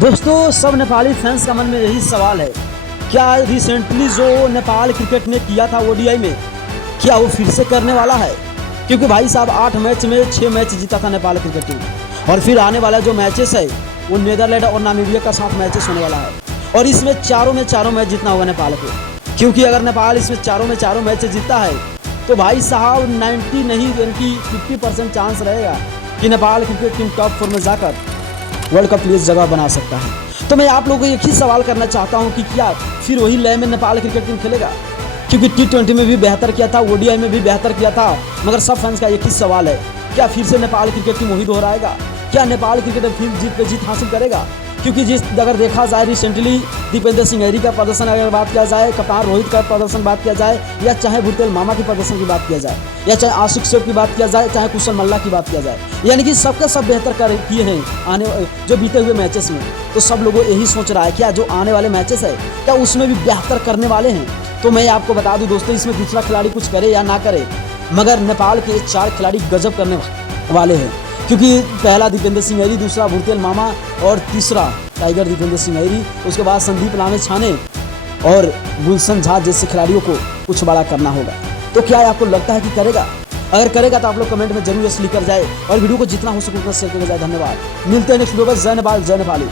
दोस्तों, सब नेपाली फैंस का मन में यही सवाल है, क्या रिसेंटली जो नेपाल क्रिकेट ने किया था ओडीआई में, क्या वो फिर से करने वाला है? क्योंकि भाई साहब 8 मैच में 6 मैच जीता था नेपाल क्रिकेट टीम, और फिर आने वाला जो मैचेस है वो नीदरलैंड और नामीबिया का साथ मैचेस होने वाला है, और इसमें चारों मैच जीतना होगा नेपाल को। क्योंकि अगर नेपाल इसमें चारों मैच जीतता है तो भाई साहब 90 नहीं बल्कि 50% चांस रहेगा कि नेपाल क्रिकेट टीम टॉप 4 में जाकर वर्ल्ड कप के लिए जगह बना सकता है। तो मैं आप लोगों को एक ही सवाल करना चाहता हूं कि क्या फिर वही लय में नेपाल क्रिकेट टीम खेलेगा? क्योंकि T20 में भी बेहतर किया था, ओडीआई में भी बेहतर किया था, मगर सब फैंस का एक ही सवाल है, क्या फिर से नेपाल क्रिकेट टीम वही दोहराएगा? क्या नेपाल क्रिकेट फिर जीत पे जीत हासिल करेगा? क्योंकि जिस अगर देखा जाए रिसेंटली दीपेंद्र सिंह ऐरी का प्रदर्शन अगर बात किया जाए, कप्तान रोहित का प्रदर्शन बात किया जाए, या चाहे भुरतेल मामा की प्रदर्शन की बात किया जाए, या चाहे आशिक शेख की बात किया जाए, चाहे कुशल मल्ला की बात किया जाए, यानी कि सबका सब बेहतर किए हैं आने जो बीते हुए मैचेस में। तो सब लोगों यही सोच रहा है क्या जो आने वाले मैचेस है क्या उसमें भी बेहतर करने वाले हैं। तो मैं आपको बता दूं दोस्तों, इसमें दूसरा खिलाड़ी कुछ करे या ना करे, मगर नेपाल के 4 खिलाड़ी गजब करने वाले हैं। क्योंकि पहला दीपेंद्र सिंह ऐरी, दूसरा भुरतेल मामा, और तीसरा टाइगर दीपेंद्र सिंह ऐरी, उसके बाद संदीप लामे छाने और गुलशन झा जैसे खिलाड़ियों को कुछ बड़ा करना होगा। तो क्या आपको लगता है कि करेगा? अगर करेगा तो आप लोग कमेंट में जरूर लिख कर जाए, और वीडियो को जितना हो सके उतना शेयर करके जाए। धन्यवाद। मिलते हैं नेक्स्ट वीडियो में। जय नेपाल, जय नेपाली।